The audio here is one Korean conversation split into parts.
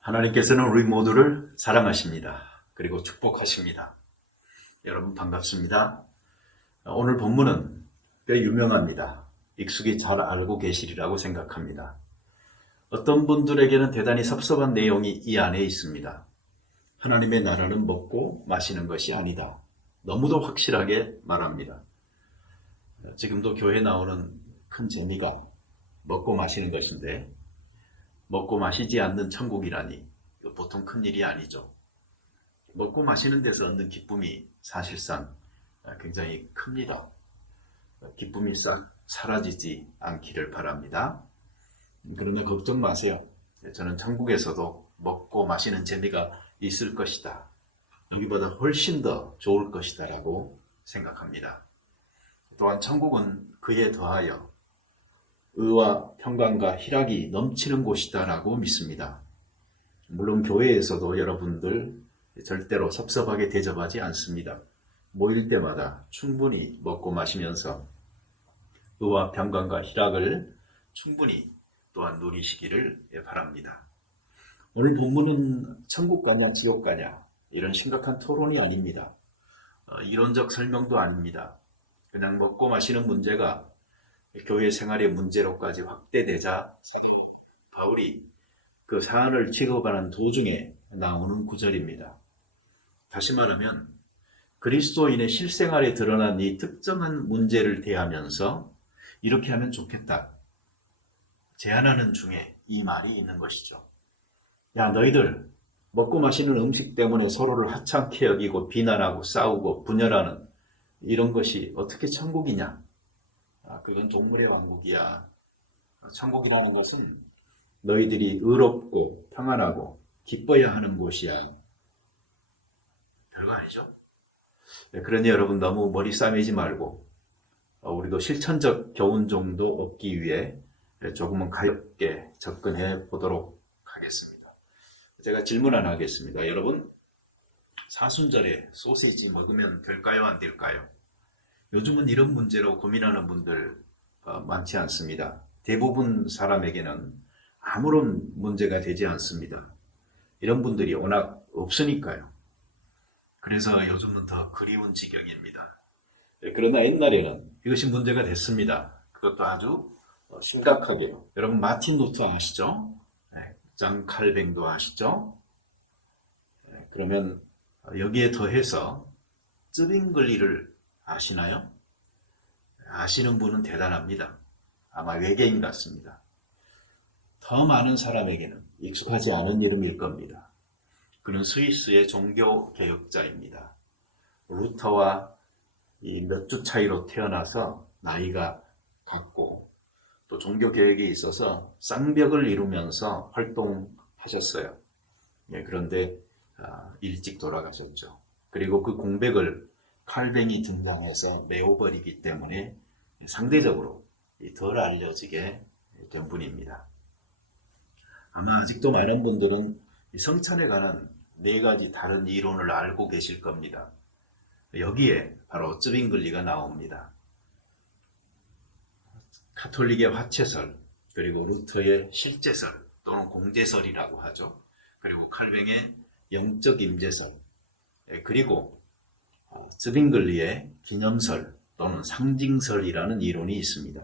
하나님께서는 우리 모두를 사랑하십니다. 그리고 축복하십니다. 여러분 반갑습니다. 오늘 본문은 꽤 유명합니다. 익숙히 잘 알고 계시리라고 생각합니다. 어떤 분들에게는 대단히 섭섭한 내용이 이 안에 있습니다. 하나님의 나라는 먹고 마시는 것이 아니다. 너무도 확실하게 말합니다. 지금도 교회 나오는 큰 재미가 먹고 마시는 것인데 먹고 마시지 않는 천국이라니 보통 큰 일이 아니죠. 먹고 마시는 데서 얻는 기쁨이 사실상 굉장히 큽니다. 기쁨이 싹 사라지지 않기를 바랍니다. 그러나 걱정 마세요. 저는 천국에서도 먹고 마시는 재미가 있을 것이다. 여기보다 훨씬 더 좋을 것이다 라고 생각합니다. 또한 천국은 그에 더하여 의와 평강과 희락이 넘치는 곳이다 라고 믿습니다. 물론 교회에서도 여러분들 절대로 섭섭하게 대접하지 않습니다. 모일 때마다 충분히 먹고 마시면서 의와 평강과 희락을 충분히 또한 누리시기를 바랍니다. 오늘 본문은 천국 가냐 지옥 가냐 이런 심각한 토론이 아닙니다. 이론적 설명도 아닙니다. 그냥 먹고 마시는 문제가 교회 생활의 문제로까지 확대되자 사도 바울이 그 사안을 취급하는 도중에 나오는 구절입니다. 다시 말하면 그리스도인의 실생활에 드러난 이 특정한 문제를 대하면서 이렇게 하면 좋겠다 제안하는 중에 이 말이 있는 것이죠. 야, 너희들 먹고 마시는 음식 때문에 서로를 하찮게 여기고 비난하고 싸우고 분열하는 이런 것이 어떻게 천국이냐? 그건 동물의 왕국이야. 천국이라는 것은 너희들이 의롭고 평안하고 기뻐야 하는 곳이야. 별거 아니죠? 그러니 여러분 너무 머리 싸매지 말고 우리도 실천적 교훈 정도 얻기 위해 조금은 가볍게 접근해 보도록 하겠습니다. 제가 질문 하나 하겠습니다. 여러분 사순절에 소시지 먹으면 될까요? 안 될까요? 요즘은 이런 문제로 고민하는 분들 많지 않습니다. 대부분 사람에게는 아무런 문제가 되지 않습니다. 이런 분들이 워낙 없으니까요. 그래서 요즘은 더 그리운 지경입니다. 그러나 옛날에는 이것이 문제가 됐습니다. 그것도 아주 심각하게. 여러분 마틴 루터 아시죠? 장 칼뱅도 아시죠? 그러면 여기에 더해서 쯔빙글리를 아시나요? 아시는 분은 대단합니다. 아마 외계인 같습니다. 더 많은 사람에게는 익숙하지 않은 이름일 겁니다. 그는 스위스의 종교개혁자입니다. 루터와 이 몇 주 차이로 태어나서 나이가 같고 또 종교개혁에 있어서 쌍벽을 이루면서 활동하셨어요. 그런데 일찍 돌아가셨죠. 그리고 그 공백을 칼뱅이 등장해서 메워버리기 때문에 상대적으로 덜 알려지게 된 분입니다. 아마 아직도 많은 분들은 성찬에 관한 네 가지 다른 이론을 알고 계실 겁니다. 여기에 바로 쯔빙글리가 나옵니다. 카톨릭의 화채설, 그리고 루터의 실제설 또는 공제설이라고 하죠. 그리고 칼뱅의 영적 임재설, 그리고 쯔빙글리의 기념설 또는 상징설이라는 이론이 있습니다.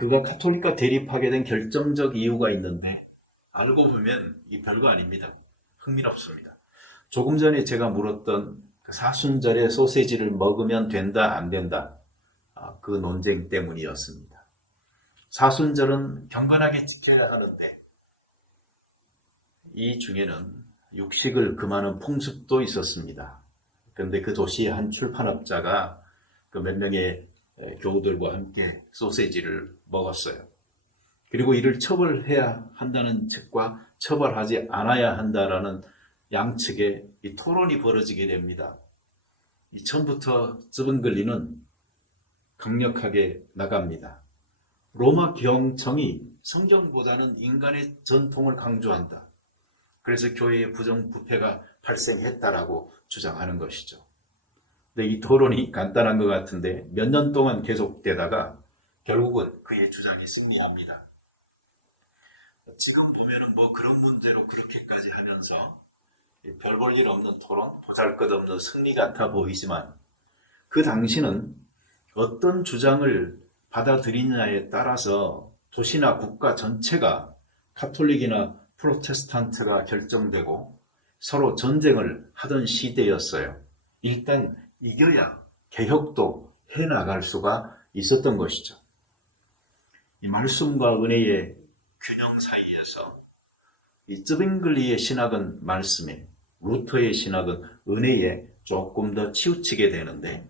그가 카톨릭과 대립하게 된 결정적 이유가 있는데 알고 보면 이 별거 아닙니다. 흥미롭습니다. 조금 전에 제가 물었던 사순절에 소세지를 먹으면 된다 안 된다 그 논쟁 때문이었습니다. 사순절은 경건하게 지켜야 하는데 이 중에는 육식을 금하는 풍습도 있었습니다. 그런데 그 도시의 한 출판업자가 그 몇 명의 교우들과 함께 소세지를 먹었어요. 그리고 이를 처벌해야 한다는 측과 처벌하지 않아야 한다라는 양측의 이 토론이 벌어지게 됩니다. 처음부터 쯔빙글리는 강력하게 나갑니다. 로마 경청이 성경보다는 인간의 전통을 강조한다. 그래서 교회의 부정부패가 발생했다라고 주장하는 것이죠. 근데 이 토론이 간단한 것 같은데 몇 년 동안 계속되다가 결국은 그의 주장이 승리합니다. 지금 보면은 뭐 그런 문제로 그렇게까지 하면서 별 볼 일 없는 토론, 보잘것없는 승리 같아 보이지만 그 당시는 어떤 주장을 받아들이느냐에 따라서 도시나 국가 전체가 카톨릭이나 프로테스탄트가 결정되고 서로 전쟁을 하던 시대였어요. 일단 이겨야 개혁도 해나갈 수가 있었던 것이죠. 이 말씀과 은혜의 균형 사이에서 이 쯔빙글리의 신학은 말씀에, 루터의 신학은 은혜에 조금 더 치우치게 되는데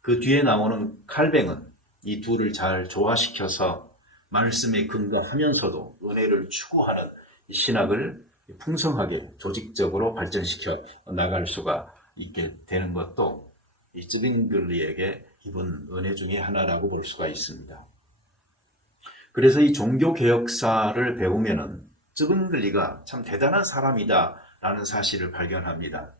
그 뒤에 나오는 칼뱅은 이 둘을 잘 조화시켜서 말씀에 근거하면서도 은혜를 추구하는 신학을 풍성하게 조직적으로 발전시켜 나갈 수가 있게 되는 것도 이 쯔빙글리에게 입은 은혜 중에 하나라고 볼 수가 있습니다. 그래서 이 종교개혁사를 배우면은 쯔빙글리가 참 대단한 사람이다라는 사실을 발견합니다.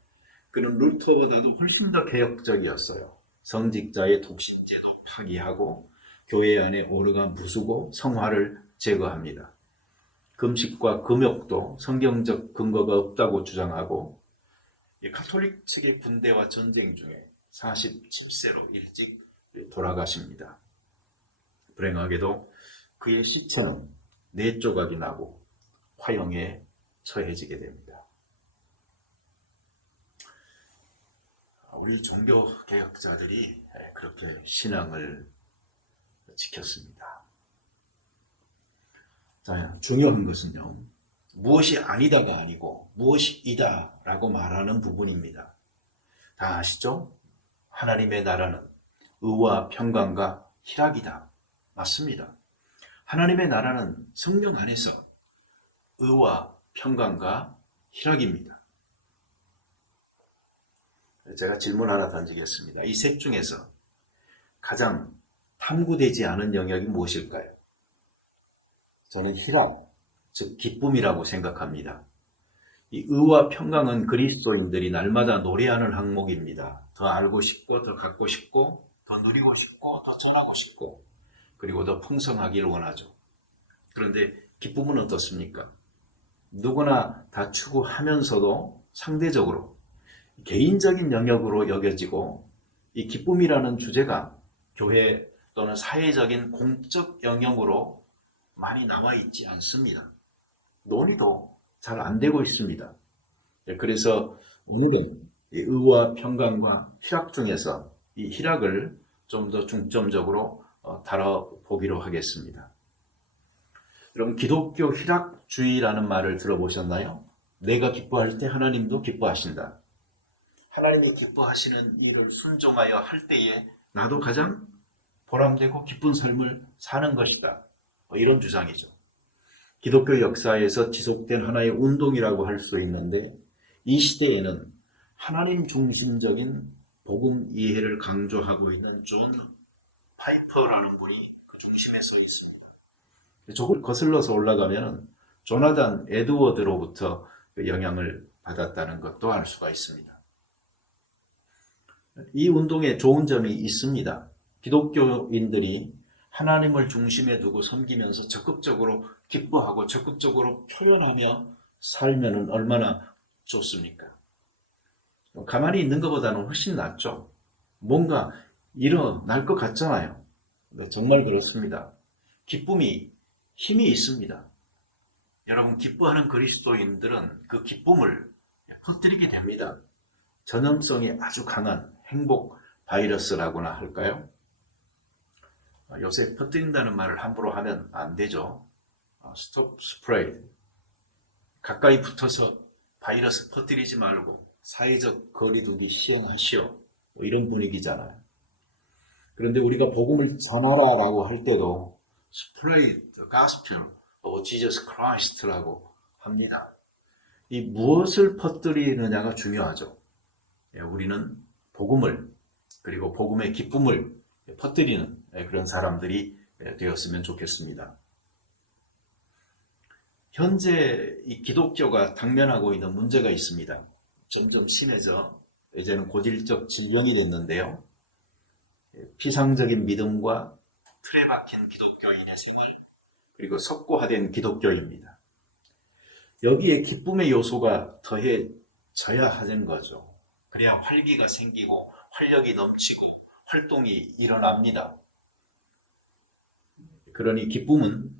그는 루터보다도 훨씬 더 개혁적이었어요. 성직자의 독신제도 파기하고 교회 안에 오르간 부수고 성화를 제거합니다. 금식과 금욕도 성경적 근거가 없다고 주장하고 카톨릭 측의 군대와 전쟁 중에 47세로 일찍 돌아가십니다. 불행하게도 그의 시체는 4조각이 나고 화형에 처해지게 됩니다. 우리 종교개혁자들이 그렇게 신앙을 지켰습니다. 자, 중요한 것은요, 무엇이 아니다가 아니고 무엇이 이다라고 말하는 부분입니다. 다 아시죠? 하나님의 나라는 의와 평강과 희락이다. 맞습니다. 하나님의 나라는 성령 안에서 의와 평강과 희락입니다. 제가 질문 하나 던지겠습니다. 이 셋 중에서 가장 탐구되지 않은 영역이 무엇일까요? 저는 희락, 즉 기쁨이라고 생각합니다. 이 의와 평강은 그리스도인들이 날마다 노래하는 항목입니다. 더 알고 싶고, 더 갖고 싶고, 더 누리고 싶고, 더 전하고 싶고, 그리고 더 풍성하기를 원하죠. 그런데 기쁨은 어떻습니까? 누구나 다 추구하면서도 상대적으로 개인적인 영역으로 여겨지고 이 기쁨이라는 주제가 교회 또는 사회적인 공적 영역으로 많이 나와 있지 않습니다. 논의도 잘 안 되고 있습니다. 그래서 오늘은 이 의와 평강과 희락 중에서 이 희락을 좀 더 중점적으로 다뤄보기로 하겠습니다. 여러분, 기독교 희락주의라는 말을 들어보셨나요? 내가 기뻐할 때 하나님도 기뻐하신다. 하나님이 기뻐하시는 일을 순종하여 할 때에 나도 가장 보람되고 기쁜 삶을 사는 것이다. 이런 주장이죠. 기독교 역사에서 지속된 하나의 운동이라고 할 수 있는데 이 시대에는 하나님 중심적인 복음 이해를 강조하고 있는 존 파이퍼라는 분이 그 중심에 서 있습니다. 조금 거슬러서 올라가면 조나단 에드워드로부터 영향을 받았다는 것도 알 수가 있습니다. 이 운동에 좋은 점이 있습니다. 기독교인들이 하나님을 중심에 두고 섬기면서 적극적으로 기뻐하고 적극적으로 표현하며 살면 얼마나 좋습니까? 가만히 있는 것보다는 훨씬 낫죠. 뭔가 일어날 것 같잖아요. 정말 그렇습니다. 기쁨이 힘이 있습니다. 여러분, 기뻐하는 그리스도인들은 그 기쁨을 퍼뜨리게 됩니다. 전염성이 아주 강한 행복 바이러스라고나 할까요? 요새 퍼뜨린다는 말을 함부로 하면 안 되죠. 스톱 스프레이. 가까이 붙어서 바이러스 퍼뜨리지 말고 사회적 거리두기 시행하시오. 이런 분위기잖아요. 그런데 우리가 복음을 전하라라고 할 때도 spread the gospel of Jesus Christ라고 합니다. 이 무엇을 퍼뜨리느냐가 중요하죠. 우리는 복음을, 그리고 복음의 기쁨을 퍼뜨리는 그런 사람들이 되었으면 좋겠습니다. 현재 이 기독교가 당면하고 있는 문제가 있습니다. 점점 심해져 이제는 고질적 질병이 됐는데요. 피상적인 믿음과 틀에 박힌 기독교인의 생활, 그리고 석고화된 기독교입니다. 여기에 기쁨의 요소가 더해져야 하는 거죠. 그래야 활기가 생기고 활력이 넘치고 활동이 일어납니다. 그러니 기쁨은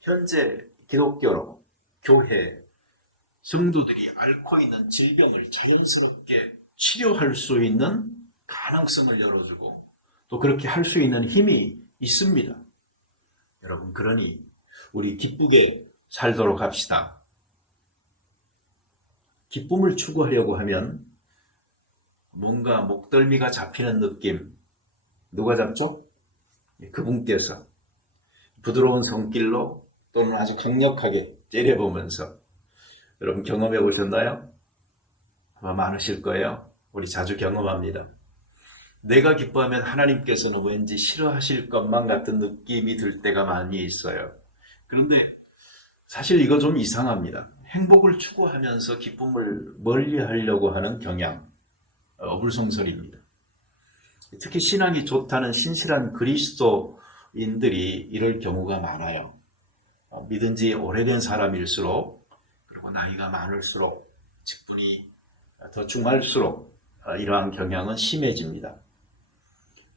현재 기독교로 교회 성도들이 앓고 있는 질병을 자연스럽게 치료할 수 있는 가능성을 열어주고 또 그렇게 할 수 있는 힘이 있습니다. 여러분, 그러니 우리 기쁘게 살도록 합시다. 기쁨을 추구하려고 하면 뭔가 목덜미가 잡히는 느낌, 누가 잡죠? 그분께서 부드러운 손길로 또는 아주 강력하게 째려보면서, 여러분 경험해 보셨나요? 아마 많으실 거예요. 우리 자주 경험합니다. 내가 기뻐하면 하나님께서는 왠지 싫어하실 것만 같은 느낌이 들 때가 많이 있어요. 그런데 사실 이거 좀 이상합니다. 행복을 추구하면서 기쁨을 멀리하려고 하는 경향, 어불성설입니다. 특히 신앙이 좋다는 신실한 그리스도인들이 이럴 경우가 많아요. 믿은 지 오래된 사람일수록, 그리고 나이가 많을수록, 직분이 더 중할수록 이러한 경향은 심해집니다.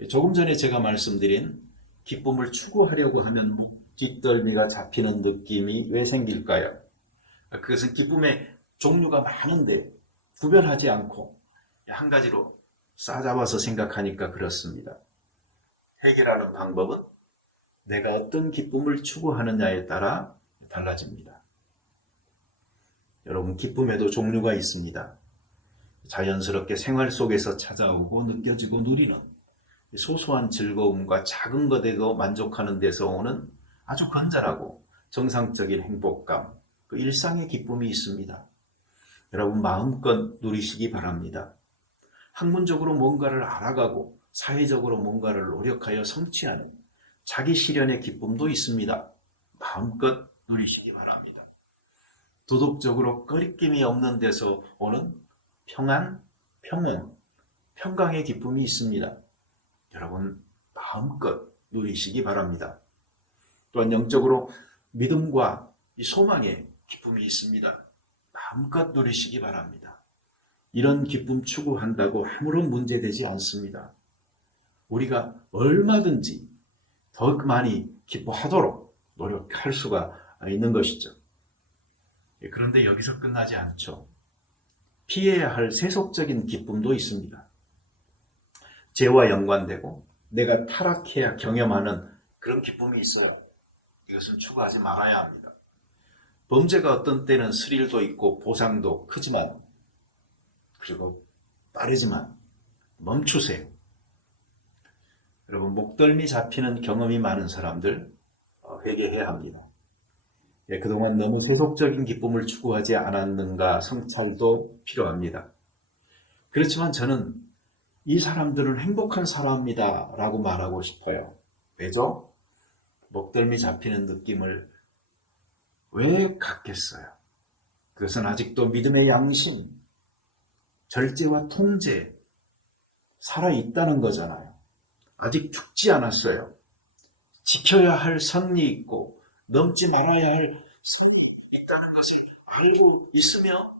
조금 전에 제가 말씀드린 기쁨을 추구하려고 하면 뒷덜미가 잡히는 느낌이 왜 생길까요? 그것은 기쁨의 종류가 많은데 구별하지 않고 한 가지로 싸잡아서 생각하니까 그렇습니다. 해결하는 방법은 내가 어떤 기쁨을 추구하느냐에 따라 달라집니다. 여러분, 기쁨에도 종류가 있습니다. 자연스럽게 생활 속에서 찾아오고 느껴지고 누리는 소소한 즐거움과 작은 것에도 만족하는 데서 오는 아주 건전하고 정상적인 행복감, 그 일상의 기쁨이 있습니다. 여러분, 마음껏 누리시기 바랍니다. 학문적으로 뭔가를 알아가고 사회적으로 뭔가를 노력하여 성취하는 자기 실현의 기쁨도 있습니다. 마음껏 누리시기 바랍니다. 도덕적으로 꺼리낌이 없는 데서 오는 평안, 평온, 평강의 기쁨이 있습니다. 여러분, 마음껏 누리시기 바랍니다. 또한 영적으로 믿음과 이 소망의 기쁨이 있습니다. 마음껏 누리시기 바랍니다. 이런 기쁨 추구한다고 아무런 문제되지 않습니다. 우리가 얼마든지 더 많이 기뻐하도록 노력할 수가 있는 것이죠. 그런데 여기서 끝나지 않죠. 피해야 할 세속적인 기쁨도 있습니다. 죄와 연관되고 내가 타락해야 경험하는 그런 기쁨이 있어요. 이것은 추구하지 말아야 합니다. 범죄가 어떤 때는 스릴도 있고 보상도 크지만, 그리고 빠르지만 멈추세요. 여러분, 목덜미 잡히는 경험이 많은 사람들 회개해야 합니다. 그동안 너무 세속적인 기쁨을 추구하지 않았는가 성찰도 필요합니다. 그렇지만 저는 이 사람들은 행복한 사람이다 라고 말하고 싶어요. 왜죠? 목덜미 잡히는 느낌을 왜 갖겠어요? 그것은 아직도 믿음의 양심, 절제와 통제 살아있다는 거잖아요. 아직 죽지 않았어요. 지켜야 할 선이 있고 넘지 말아야 할 선이 있다는 것을 알고 있으며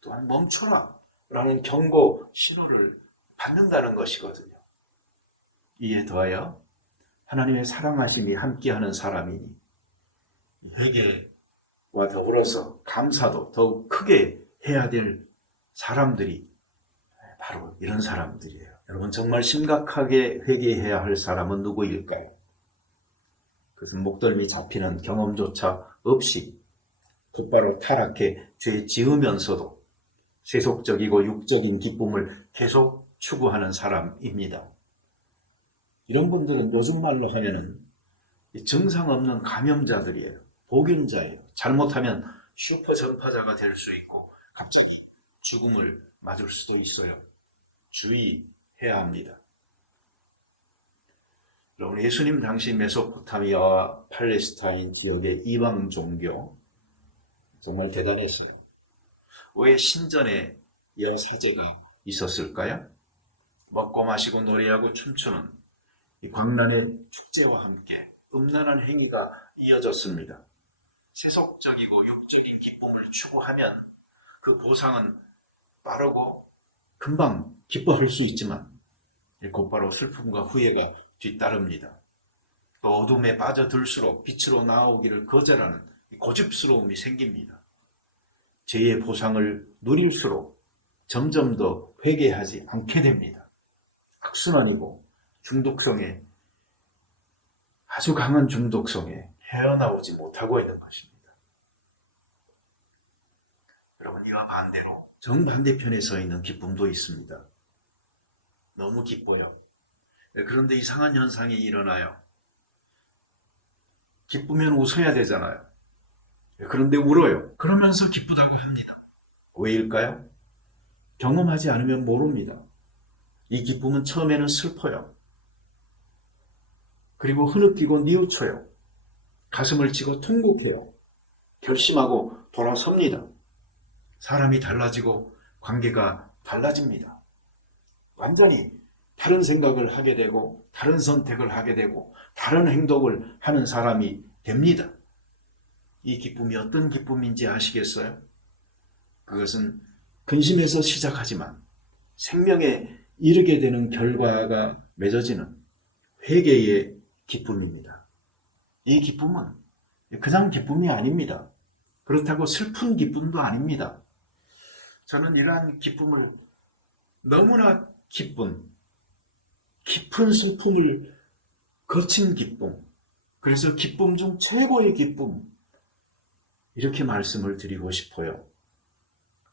또한 멈춰라 라는 경고 신호를 받는다는 것이거든요. 이에 더하여 하나님의 사랑하심이 함께하는 사람이니 회개와 더불어서 감사도 더욱 크게 해야 될 사람들이 바로 이런 사람들이에요. 여러분, 정말 심각하게 회개해야 할 사람은 누구일까요? 그것은 목덜미 잡히는 경험조차 없이 곧바로 타락해 죄 지으면서도 세속적이고 육적인 기쁨을 계속 추구하는 사람입니다. 이런 분들은 요즘 말로 하면은 증상 없는 감염자들이에요. 복균자예요. 잘못하면 슈퍼 전파자가 될 수 있고 갑자기 죽음을 맞을 수도 있어요. 주의해야 합니다. 여러분, 예수님 당시 메소포타미아와 팔레스타인 지역의 이방 종교 정말 대단했어요. 왜 신전에 여사제가 있었을까요? 먹고 마시고 노래하고 춤추는 이 광란의 축제와 함께 음란한 행위가 이어졌습니다. 세속적이고 육적인 기쁨을 추구하면 그 보상은 빠르고 금방 기뻐할 수 있지만 곧바로 슬픔과 후회가 뒤따릅니다. 또 어둠에 빠져들수록 빛으로 나오기를 거절하는 고집스러움이 생깁니다. 죄의 보상을 누릴수록 점점 더 회개하지 않게 됩니다. 악순환이고 중독성에, 아주 강한 중독성에 헤어나오지 못하고 있는 것입니다. 여러분, 이와 반대로 정반대편에 서 있는 기쁨도 있습니다. 너무 기뻐요. 그런데 이상한 현상이 일어나요. 기쁘면 웃어야 되잖아요. 그런데 울어요. 그러면서 기쁘다고 합니다. 왜일까요? 경험하지 않으면 모릅니다. 이 기쁨은 처음에는 슬퍼요. 그리고 흐느끼고 뉘우쳐요. 가슴을 치고 통곡해요. 결심하고 돌아섭니다. 사람이 달라지고 관계가 달라집니다. 완전히 다른 생각을 하게 되고 다른 선택을 하게 되고 다른 행동을 하는 사람이 됩니다. 이 기쁨이 어떤 기쁨인지 아시겠어요? 그것은 근심에서 시작하지만 생명에 이르게 되는 결과가 맺어지는 회개의 기쁨입니다. 이 기쁨은 그냥 기쁨이 아닙니다. 그렇다고 슬픈 기쁨도 아닙니다. 저는 이러한 기쁨을 너무나 깊은 슬픔을 거친 기쁨, 그래서 기쁨 중 최고의 기쁨, 이렇게 말씀을 드리고 싶어요.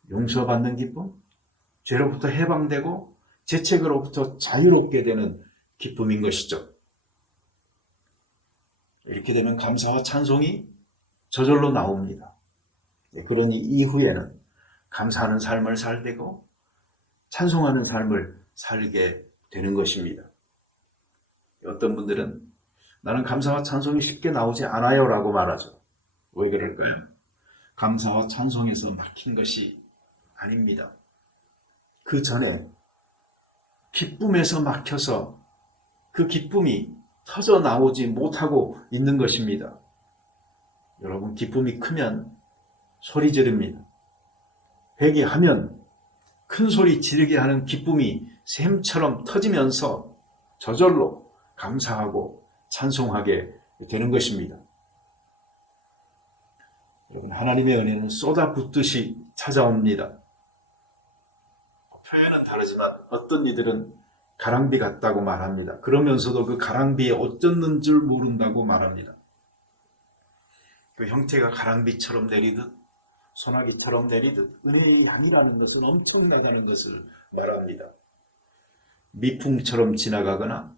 용서받는 기쁨, 죄로부터 해방되고 죄책으로부터 자유롭게 되는 기쁨인 것이죠. 이렇게 되면 감사와 찬송이 저절로 나옵니다. 그러니 이후에는 감사하는 삶을 살되고 찬송하는 삶을 살게 되는 것입니다. 어떤 분들은 나는 감사와 찬송이 쉽게 나오지 않아요 라고 말하죠. 왜 그럴까요? 감사와 찬송에서 막힌 것이 아닙니다. 그 전에 기쁨에서 막혀서 그 기쁨이 터져 나오지 못하고 있는 것입니다. 여러분, 기쁨이 크면 소리 지릅니다. 회개하면 큰 소리 지르게 하는 기쁨이 샘처럼 터지면서 저절로 감사하고 찬송하게 되는 것입니다. 여러분, 하나님의 은혜는 쏟아붓듯이 찾아옵니다. 표현은 다르지만 어떤 이들은 가랑비 같다고 말합니다. 그러면서도 그 가랑비에 옷 젖는 줄 모른다고 말합니다. 그 형태가 가랑비처럼 내리듯 소나기처럼 내리듯 은혜의 양이라는 것은 엄청나다는 것을 말합니다. 미풍처럼 지나가거나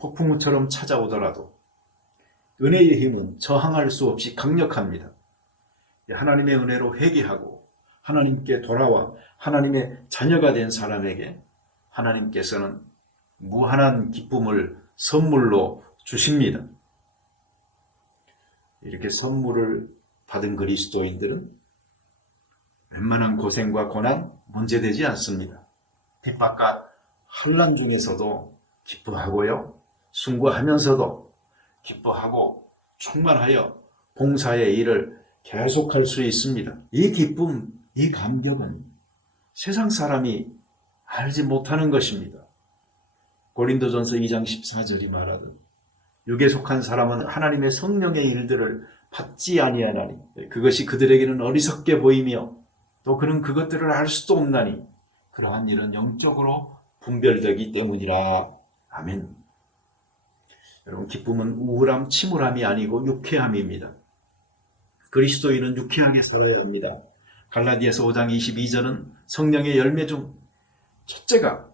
폭풍처럼 찾아오더라도 은혜의 힘은 저항할 수 없이 강력합니다. 하나님의 은혜로 회개하고 하나님께 돌아와 하나님의 자녀가 된 사람에게 하나님께서는 무한한 기쁨을 선물로 주십니다. 이렇게 선물을 받은 그리스도인들은 웬만한 고생과 고난 문제되지 않습니다. 핍박과 환난 중에서도 기뻐하고요. 순고하면서도 기뻐하고 충만하여 봉사의 일을 계속할 수 있습니다. 이 기쁨, 이 감격은 세상 사람이 알지 못하는 것입니다. 고린도전서 2장 14절이 말하듯 육에 속한 사람은 하나님의 성령의 일들을 받지 아니하나니 그것이 그들에게는 어리석게 보이며 또 그는 그것들을 알 수도 없나니 그러한 일은 영적으로 분별되기 때문이라. 아멘. 여러분, 기쁨은 우울함, 침울함이 아니고 유쾌함입니다. 그리스도인은 유쾌하게 살아야 합니다. 갈라디아서 5장 22절은 성령의 열매 중 첫째가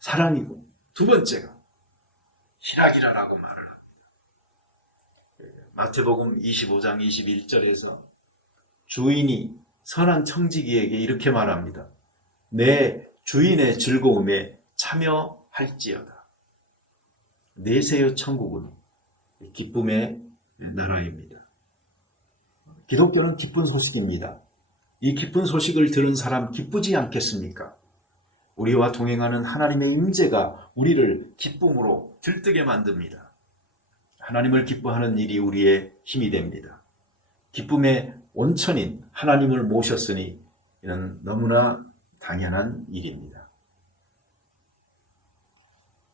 사랑이고 두 번째가 희락이라고 말을 합니다. 마태복음 25장 21절에서 주인이 선한 청지기에게 이렇게 말합니다. 내 주인의 즐거움에 참여할지어다. 내세의 천국은 기쁨의 나라입니다. 기독교는 기쁜 소식입니다. 이 기쁜 소식을 들은 사람 기쁘지 않겠습니까? 우리와 동행하는 하나님의 임재가 우리를 기쁨으로 들뜨게 만듭니다. 하나님을 기뻐하는 일이 우리의 힘이 됩니다. 기쁨의 원천인 하나님을 모셨으니 이는 너무나 당연한 일입니다.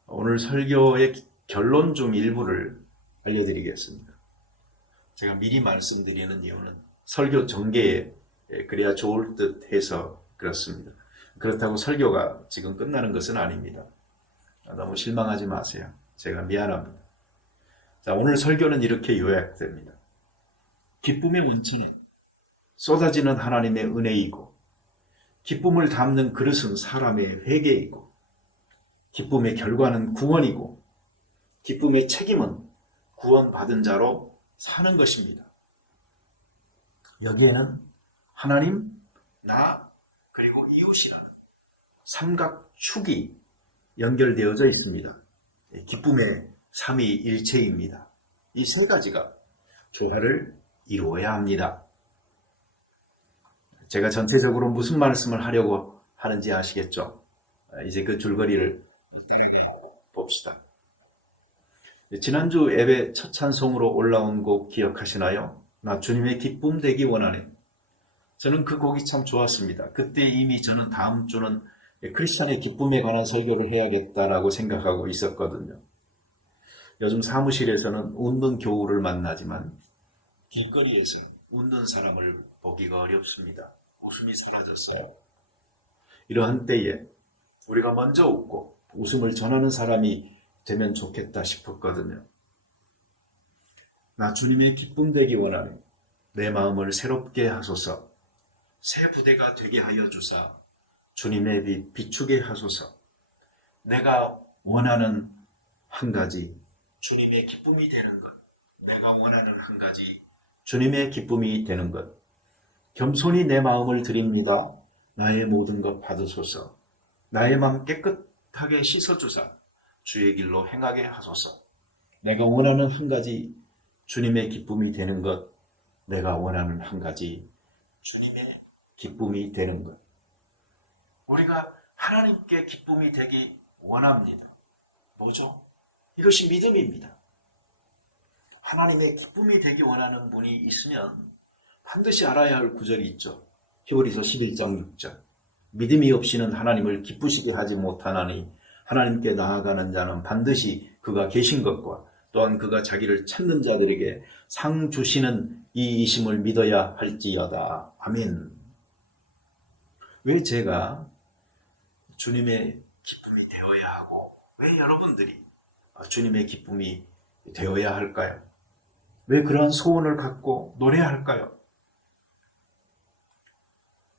오늘 설교의 결론 중 일부를 알려드리겠습니다. 제가 미리 말씀드리는 이유는 설교 전개에 그래야 좋을 듯 해서 그렇습니다. 그렇다고 설교가 지금 끝나는 것은 아닙니다. 너무 실망하지 마세요. 제가 미안합니다. 자, 오늘 설교는 이렇게 요약됩니다. 기쁨의 원천에 쏟아지는 하나님의 은혜이고, 기쁨을 담는 그릇은 사람의 회개이고, 기쁨의 결과는 구원이고, 기쁨의 책임은 구원받은 자로 사는 것입니다. 여기에는 하나님, 나, 그리고 이웃이라는 삼각축이 연결되어져 있습니다. 기쁨의 삼위일체입니다. 이 세 가지가 조화를 이루어야 합니다. 제가 전체적으로 무슨 말씀을 하려고 하는지 아시겠죠? 이제 그 줄거리를 따라가 봅시다. 지난주 예배 첫 찬송으로 올라온 곡 기억하시나요? 나 주님의 기쁨 되기 원하네. 저는 그 곡이 참 좋았습니다. 그때 이미 저는 다음 주는 크리스찬의 기쁨에 관한 설교를 해야겠다라고 생각하고 있었거든요. 요즘 사무실에서는 웃는 교우를 만나지만 길거리에서는 웃는 사람을 보기가 어렵습니다. 웃음이 사라졌어요. 이러한 때에 우리가 먼저 웃고 웃음을 전하는 사람이 되면 좋겠다 싶었거든요. 나 주님의 기쁨 되기 원하네. 내 마음을 새롭게 하소서. 새 부대가 되게 하여 주사 주님의 빛 비추게 하소서. 내가 원하는 한 가지 주님의 기쁨이 되는 것. 내가 원하는 한 가지 주님의 기쁨이 되는 것. 겸손히 내 마음을 드립니다. 나의 모든 것 받으소서. 나의 마음 깨끗하게 씻어주사 주의 길로 행하게 하소서. 내가 원하는 한 가지 주님의 기쁨이 되는 것. 내가 원하는 한 가지 주님의 기쁨이 되는 것. 우리가 하나님께 기쁨이 되기 원합니다. 뭐죠? 이것이 믿음입니다. 하나님의 기쁨이 되기 원하는 분이 있으면 반드시 알아야 할 구절이 있죠. 히브리서 11장 6절. 믿음이 없이는 하나님을 기쁘시게 하지 못하나니 하나님께 나아가는 자는 반드시 그가 계신 것과 또한 그가 자기를 찾는 자들에게 상 주시는 이이심을 믿어야 할지어다. 아멘. 왜 제가 주님의 기쁨이 되어야 하고 왜 여러분들이 주님의 기쁨이 되어야 할까요? 왜 그러한 소원을 갖고 노래할까요?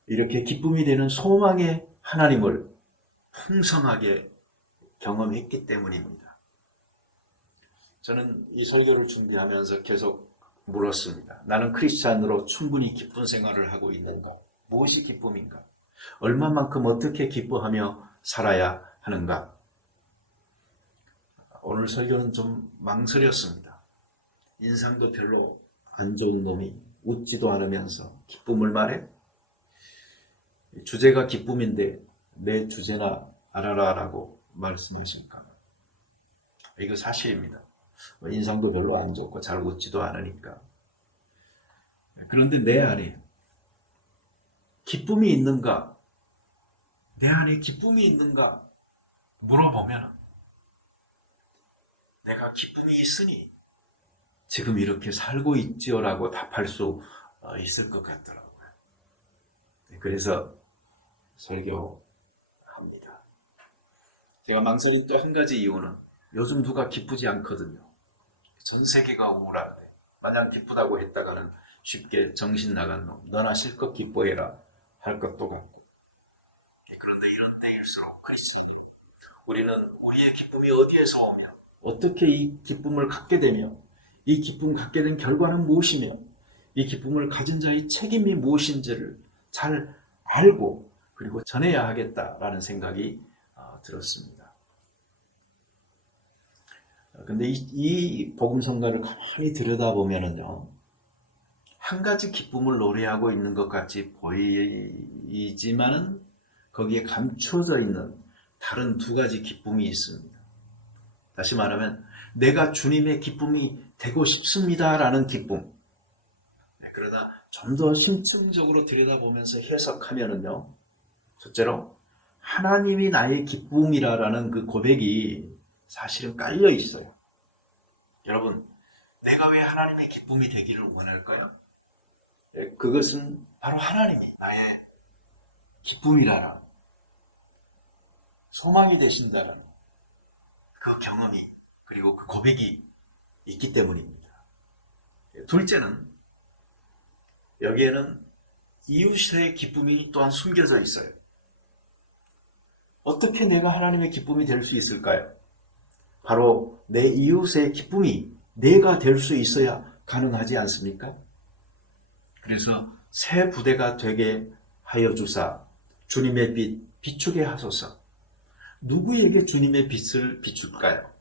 이렇게 기쁨이 되는 소망의 하나님을 풍성하게 경험했기 때문입니다. 저는 이 설교를 준비하면서 계속 물었습니다. 나는 크리스찬으로 충분히 기쁜 생활을 하고 있는가? 무엇이 기쁨인가? 얼마만큼 어떻게 기뻐하며 살아야 하는가? 오늘 설교는 좀 망설였습니다. 인상도 별로 안 좋은 놈이 웃지도 않으면서 기쁨을 말해? 주제가 기쁨인데 내 주제나 알아라 라고 말씀하실까? 이거 사실입니다. 인상도 별로 안 좋고 잘 웃지도 않으니까. 그런데 내 안에 기쁨이 있는가? 내 안에 기쁨이 있는가? 물어보면 내가 기쁨이 있으니 지금 이렇게 살고 있지요라고 답할 수 있을 것 같더라고요. 그래서 설교합니다. 제가 망설인 또 한 가지 이유는 요즘 누가 기쁘지 않거든요. 전 세계가 우울한데 마냥 기쁘다고 했다가는 쉽게 정신 나간 놈, 너나 실컷 기뻐해라 할 것도 같고. 그런데 이런 때일수록 크리스찬이 우리는 우리의 기쁨이 어디에서 오며 어떻게 이 기쁨을 갖게 되며 이 기쁨을 갖게 된 결과는 무엇이며 이 기쁨을 가진 자의 책임이 무엇인지를 잘 알고 그리고 전해야 하겠다라는 생각이 들었습니다. 근데 이 복음성가를 가만히 들여다보면은요, 한 가지 기쁨을 노래하고 있는 것 같이 보이지만은 거기에 감춰져 있는 다른 두 가지 기쁨이 있습니다. 다시 말하면 내가 주님의 기쁨이 되고 싶습니다라는 기쁨. 그러다 좀 더 심층적으로 들여다보면서 해석하면은요, 첫째로 하나님이 나의 기쁨이라는 그 고백이 사실은 깔려 있어요. 여러분, 내가 왜 하나님의 기쁨이 되기를 원할까요? 그것은 바로 하나님이 나의 기쁨이라는, 소망이 되신다는 그 경험이, 그리고 그 고백이 있기 때문입니다. 둘째는, 여기에는 이웃의 기쁨이 또한 숨겨져 있어요. 어떻게 내가 하나님의 기쁨이 될 수 있을까요? 바로 내 이웃의 기쁨이 내가 될 수 있어야 가능하지 않습니까? 그래서 새 부대가 되게 하여 주사 주님의 빛 비추게 하소서. 누구에게 주님의 빛을 비출까요?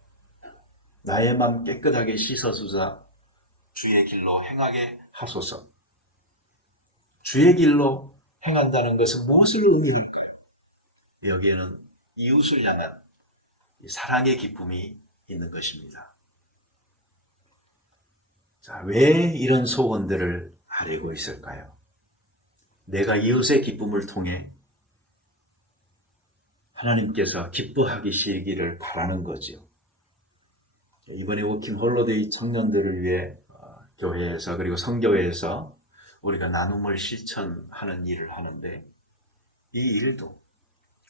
나의 맘 깨끗하게 씻어주사 주의 길로 행하게 하소서. 주의 길로 행한다는 것은 무엇을 의미할까요? 여기에는 이웃을 향한 사랑의 기쁨이 있는 것입니다. 자, 왜 이런 소원들을 하려고 있을까요? 내가 이웃의 기쁨을 통해 하나님께서 기뻐하시기를 바라는 거죠. 이번에 워킹 홀로데이 청년들을 위해 교회에서 그리고 선교회에서 우리가 나눔을 실천하는 일을 하는데, 이 일도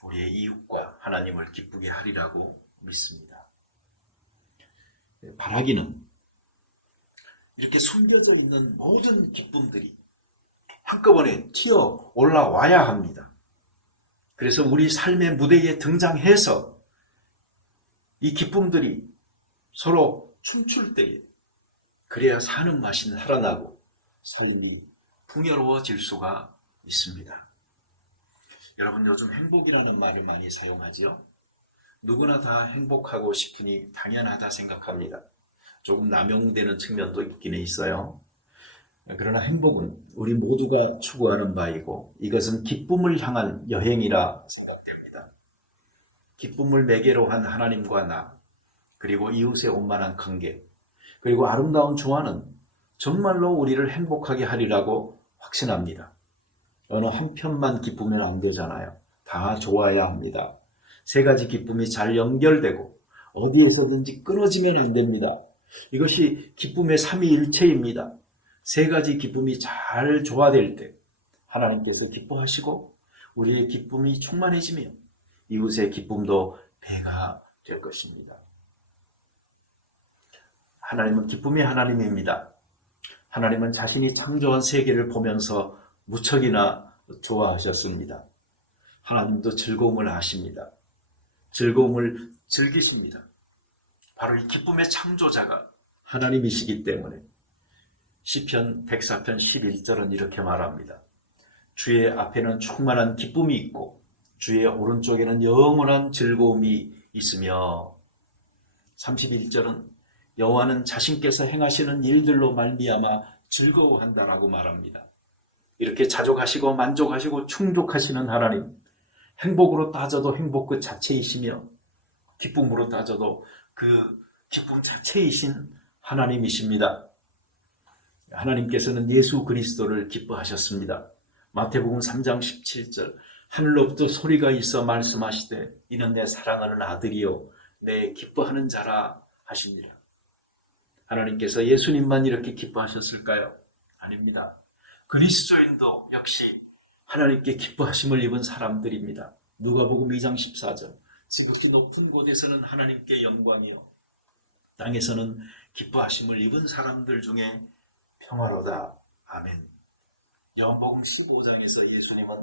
우리의 이웃과 하나님을 기쁘게 하리라고 믿습니다. 바라기는 이렇게 숨겨져 있는 모든 기쁨들이 한꺼번에 튀어 올라와야 합니다. 그래서 우리 삶의 무대에 등장해서 이 기쁨들이 서로 춤출 때에, 그래야 사는 맛이 살아나고 삶이 풍요로워질 수가 있습니다. 여러분, 요즘 행복이라는 말을 많이 사용하죠. 누구나 다 행복하고 싶으니 당연하다 생각합니다. 조금 남용되는 측면도 있긴 있어요. 그러나 행복은 우리 모두가 추구하는 바이고, 이것은 기쁨을 향한 여행이라 생각됩니다. 기쁨을 매개로 한 하나님과 나, 그리고 이웃의 원만한 관계, 그리고 아름다운 조화는 정말로 우리를 행복하게 하리라고 확신합니다. 어느 한편만 기쁘면 안 되잖아요. 다 좋아야 합니다. 세 가지 기쁨이 잘 연결되고 어디에서든지 끊어지면 안 됩니다. 이것이 기쁨의 삼위일체입니다. 세 가지 기쁨이 잘 조화될 때 하나님께서 기뻐하시고 우리의 기쁨이 충만해지며 이웃의 기쁨도 배가 될 것입니다. 하나님은 기쁨의 하나님입니다. 하나님은 자신이 창조한 세계를 보면서 무척이나 좋아하셨습니다. 하나님도 즐거움을 아십니다. 즐거움을 즐기십니다. 바로 이 기쁨의 창조자가 하나님이시기 때문에 시편 104편 11절은 이렇게 말합니다. 주의 앞에는 충만한 기쁨이 있고 주의 오른쪽에는 영원한 즐거움이 있으며, 31절은 여호와는 자신께서 행하시는 일들로 말미암아 즐거워한다라고 말합니다. 이렇게 자족하시고 만족하시고 충족하시는 하나님, 행복으로 따져도 행복 그 자체이시며 기쁨으로 따져도 그 기쁨 자체이신 하나님이십니다. 하나님께서는 예수 그리스도를 기뻐하셨습니다. 마태복음 3장 17절, 하늘로부터 소리가 있어 말씀하시되 이는 내 사랑하는 아들이요 내 기뻐하는 자라 하시니라. 하나님께서 예수님만 이렇게 기뻐하셨을까요? 아닙니다. 그리스도인도 역시 하나님께 기뻐하심을 입은 사람들입니다. 누가복음 2장 14절, 지극히 높은 곳에서는 하나님께 영광이요 땅에서는 기뻐하심을 입은 사람들 중에 평화로다. 아멘. 요한복음 15장에서 예수님은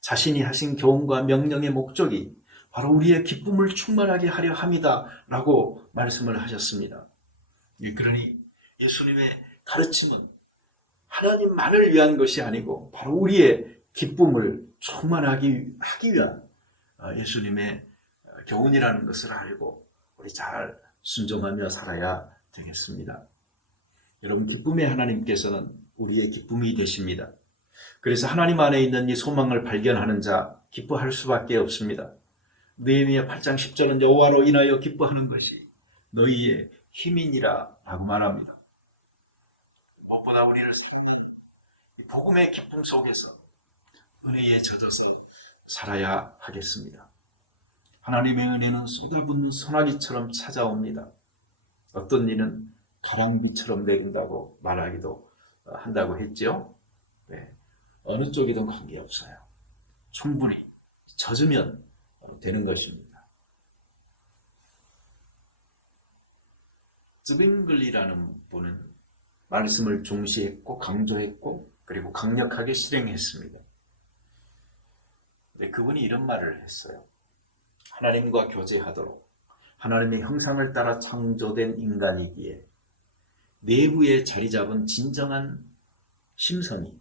자신이 하신 교훈과 명령의 목적이 바로 우리의 기쁨을 충만하게 하려 함이다 라고 말씀을 하셨습니다. 그러니 예수님의 가르침은 하나님만을 위한 것이 아니고 바로 우리의 기쁨을 충만하게 하기 위한 예수님의 교훈이라는 것을 알고 우리 잘 순종하며 살아야 되겠습니다. 여러분, 기쁨의 하나님께서는 우리의 기쁨이 되십니다. 그래서 하나님 안에 있는 이 소망을 발견하는 자 기뻐할 수밖에 없습니다. 느헤미야 8장 10절은 여호와로 인하여 기뻐하는 것이 너희의 힘이니라 라고 말합니다. 무엇보다 우리를 살린 이 복음의 기쁨 속에서 은혜에 젖어서 살아야 하겠습니다. 하나님의 은혜는 쏟아붓는 소나기처럼 찾아옵니다. 어떤 일은 가랑비처럼 내린다고 말하기도 한다고 했죠. 네. 어느 쪽이든 관계없어요. 충분히 젖으면 되는 것입니다. 즈빙글리라는 분은 말씀을 중시했고 강조했고 그리고 강력하게 실행했습니다. 근데 그분이 이런 말을 했어요. 하나님과 교제하도록 하나님의 형상을 따라 창조된 인간이기에 내부에 자리 잡은 진정한 심성이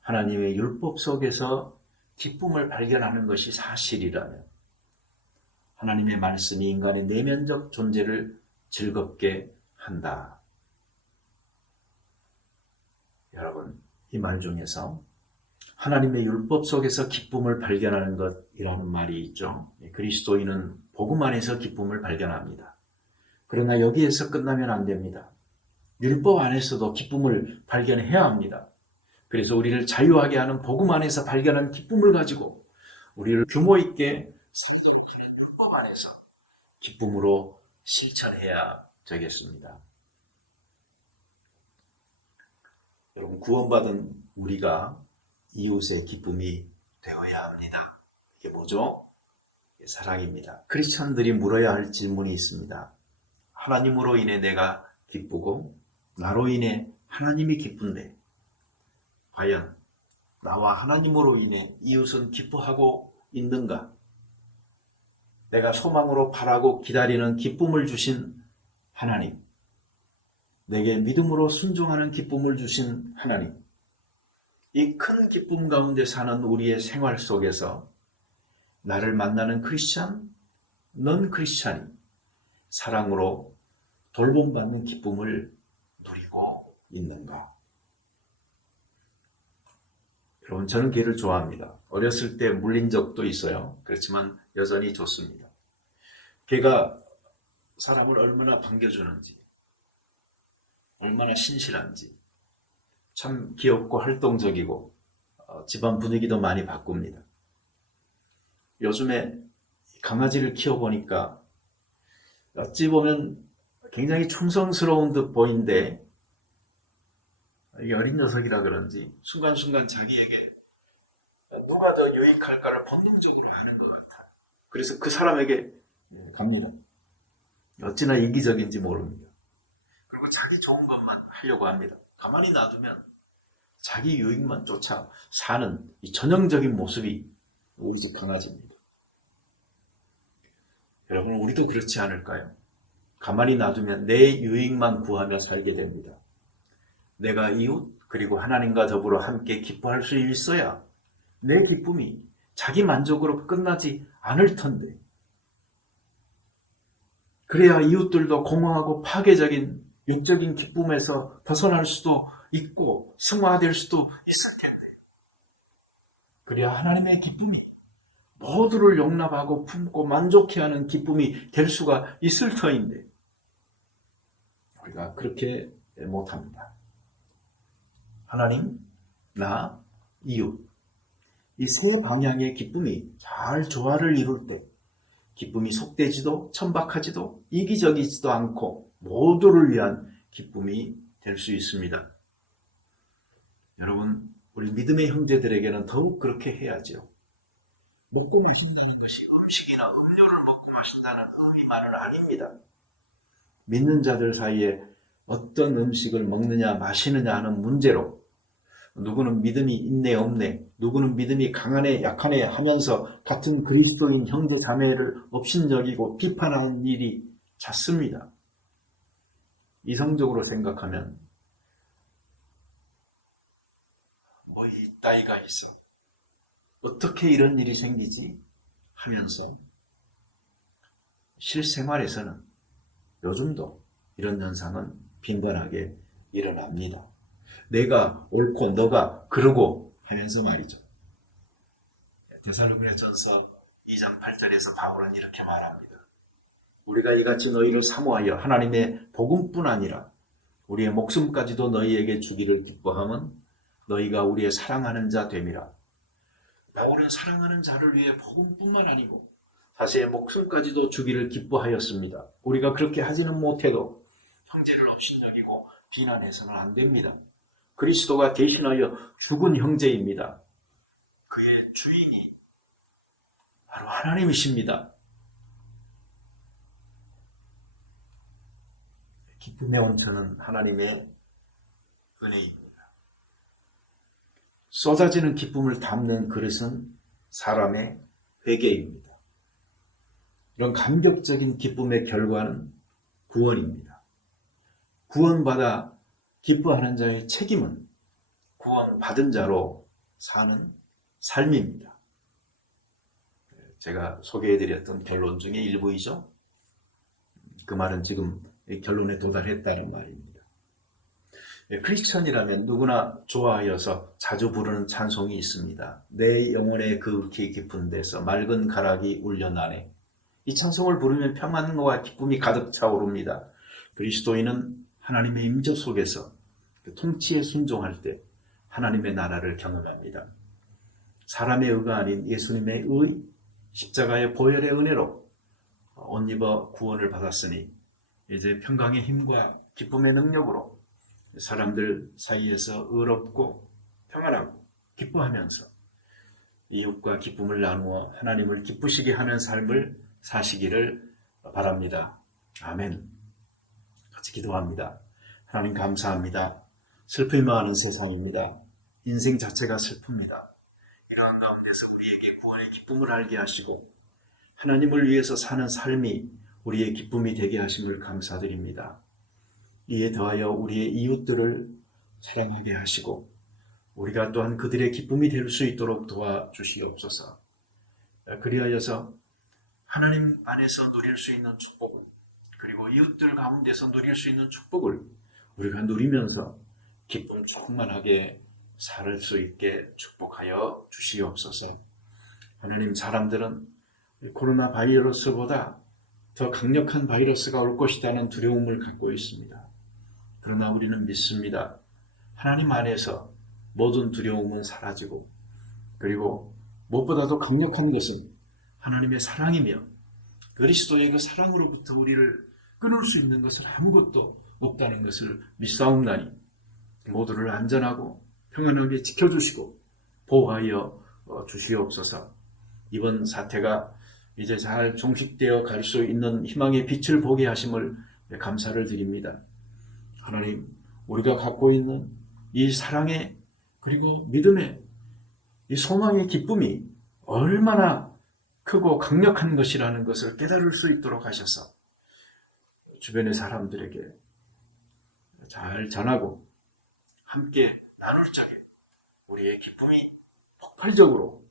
하나님의 율법 속에서 기쁨을 발견하는 것이 사실이라면 하나님의 말씀이 인간의 내면적 존재를 즐겁게 한다. 여러분, 이 말 중에서 하나님의 율법 속에서 기쁨을 발견하는 것이라는 말이 있죠. 그리스도인은 복음 안에서 기쁨을 발견합니다. 그러나 여기에서 끝나면 안 됩니다. 율법 안에서도 기쁨을 발견해야 합니다. 그래서 우리를 자유하게 하는 복음 안에서 발견한 기쁨을 가지고 우리를 규모 있게 율법 안에서 기쁨으로 실천해야 되겠습니다. 여러분, 구원받은 우리가 이웃의 기쁨이 되어야 합니다. 이게 뭐죠? 사랑입니다. 크리스천들이 물어야 할 질문이 있습니다. 하나님으로 인해 내가 기쁘고 나로 인해 하나님이 기쁜데 과연 나와 하나님으로 인해 이웃은 기뻐하고 있는가? 내가 소망으로 바라고 기다리는 기쁨을 주신 하나님, 내게 믿음으로 순종하는 기쁨을 주신 하나님, 이 큰 기쁨 가운데 사는 우리의 생활 속에서 나를 만나는 크리스찬, 넌 크리스찬이 사랑으로 돌봄받는 기쁨을 누리고 있는가? 여러분, 저는 개를 좋아합니다. 어렸을 때 물린 적도 있어요. 그렇지만 여전히 좋습니다. 개가 사람을 얼마나 반겨주는지, 얼마나 신실한지, 참 귀엽고 활동적이고 집안 분위기도 많이 바꿉니다. 요즘에 강아지를 키워보니까 어찌 보면 굉장히 충성스러운 듯 보이는데 어린 녀석이라 그런지 순간순간 자기에게 누가 더 유익할까를 본능적으로 아는 것 같아요. 그래서 그 사람에게 갑니다. 어찌나 이기적인지 모릅니다. 그리고 자기 좋은 것만 하려고 합니다. 가만히 놔두면 자기 유익만 쫓아 사는 이 전형적인 모습이 우리 집 강아지입니다. 여러분, 우리도 그렇지 않을까요? 가만히 놔두면 내 유익만 구하며 살게 됩니다. 내가 이웃 그리고 하나님과 더불어 함께 기뻐할 수 있어야 내 기쁨이 자기 만족으로 끝나지 않을 텐데, 그래야 이웃들도 공허하고 파괴적인 육적인 기쁨에서 벗어날 수도 있고 승화될 수도 있을 텐데, 그래야 하나님의 기쁨이 모두를 용납하고 품고 만족해 하는 기쁨이 될 수가 있을 터인데 우리가 그렇게 못합니다. 하나님, 나, 이웃, 이 세 방향의 기쁨이 잘 조화를 이룰 때 기쁨이 속되지도 천박하지도 이기적이지도 않고 모두를 위한 기쁨이 될 수 있습니다. 여러분, 우리 믿음의 형제들에게는 더욱 그렇게 해야죠. 먹고 마신다는 것이 음식이나 음료를 먹고 마신다는 의미만은 아닙니다. 믿는 자들 사이에 어떤 음식을 먹느냐 마시느냐 하는 문제로 누구는 믿음이 있네 없네, 누구는 믿음이 강하네 약하네 하면서 같은 그리스도인 형제 자매를 업신여기고 비판하는 일이 잦습니다. 이성적으로 생각하면 뭐 이따위가 있어, 어떻게 이런 일이 생기지 하면서 실생활에서는 요즘도 이런 현상은 빈번하게 일어납니다. 내가 옳고 너가 그러고 하면서 말이죠. 데살로니가전서 2장 8절에서 바울은 이렇게 말합니다. 우리가 이같이 너희를 사모하여 하나님의 복음뿐 아니라 우리의 목숨까지도 너희에게 주기를 기뻐함은 너희가 우리의 사랑하는 자 됨이라. 바울은 사랑하는 자를 위해 복음뿐만 아니고 자신의 목숨까지도 주기를 기뻐하였습니다. 우리가 그렇게 하지는 못해도 형제를 업신여기고 비난해서는 안 됩니다. 그리스도가 대신하여 죽은 형제입니다. 그의 주인이 바로 하나님이십니다. 기쁨의 원천은 하나님의 은혜입니다. 쏟아지는 기쁨을 담는 그릇은 사람의 회개입니다. 이런 감격적인 기쁨의 결과는 구원입니다. 구원받아 기뻐하는 자의 책임은 구원받은 자로 사는 삶입니다. 제가 소개해드렸던 결론 중에 일부이죠. 그 말은 지금 결론에 도달했다는 말입니다. 크리스천이라면 누구나 좋아하여서 자주 부르는 찬송이 있습니다. 내 영혼의 그 깊은 데서 맑은 가락이 울려나네. 이 찬송을 부르면 평안과 기쁨이 가득 차오릅니다. 그리스도인은 하나님의 임재 속에서 그 통치에 순종할 때 하나님의 나라를 경험합니다. 사람의 의가 아닌 예수님의 의, 십자가의 보혈의 은혜로 옷 입어 구원을 받았으니 이제 평강의 힘과 기쁨의 능력으로 사람들 사이에서 의롭고 평안하고 기뻐하면서 이웃과 기쁨을 나누어 하나님을 기쁘시게 하는 삶을 사시기를 바랍니다. 아멘. 같이 기도합니다. 하나님 감사합니다. 슬픔이 많은 세상입니다. 인생 자체가 슬픕니다. 이러한 가운데서 우리에게 구원의 기쁨을 알게 하시고 하나님을 위해서 사는 삶이 우리의 기쁨이 되게 하심을 감사드립니다. 이에 더하여 우리의 이웃들을 사랑하게 하시고 우리가 또한 그들의 기쁨이 될 수 있도록 도와주시옵소서. 그리하여서 하나님 안에서 누릴 수 있는 축복을, 그리고 이웃들 가운데서 누릴 수 있는 축복을 우리가 누리면서 기쁨 충만하게 살 수 있게 축복하여 주시옵소서. 하나님, 사람들은 코로나 바이러스보다 더 강력한 바이러스가 올 것이라는 두려움을 갖고 있습니다. 그러나 우리는 믿습니다. 하나님 안에서 모든 두려움은 사라지고, 그리고 무엇보다도 강력한 것은 하나님의 사랑이며 그리스도의 그 사랑으로부터 우리를 끊을 수 있는 것은 아무것도 없다는 것을 믿사옵나니 모두를 안전하고 평안하게 지켜주시고 보호하여 주시옵소서. 이번 사태가 이제 잘 종식되어 갈 수 있는 희망의 빛을 보게 하심을 감사를 드립니다. 하나님, 우리가 갖고 있는 이 사랑의 그리고 믿음의 이 소망의 기쁨이 얼마나 크고 강력한 것이라는 것을 깨달을 수 있도록 하셔서 주변의 사람들에게 잘 전하고 함께 나눌 적에 우리의 기쁨이 폭발적으로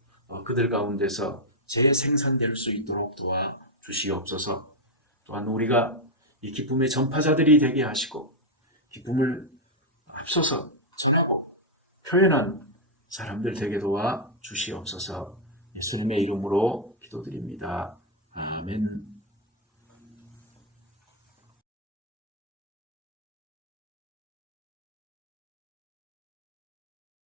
그들 가운데서 재생산될 수 있도록 도와주시옵소서. 또한 우리가 이 기쁨의 전파자들이 되게 하시고 기쁨을 앞서서 전하고 표현한 사람들 되게 도와주시옵소서. 예수님의 이름으로 기도드립니다. 아멘.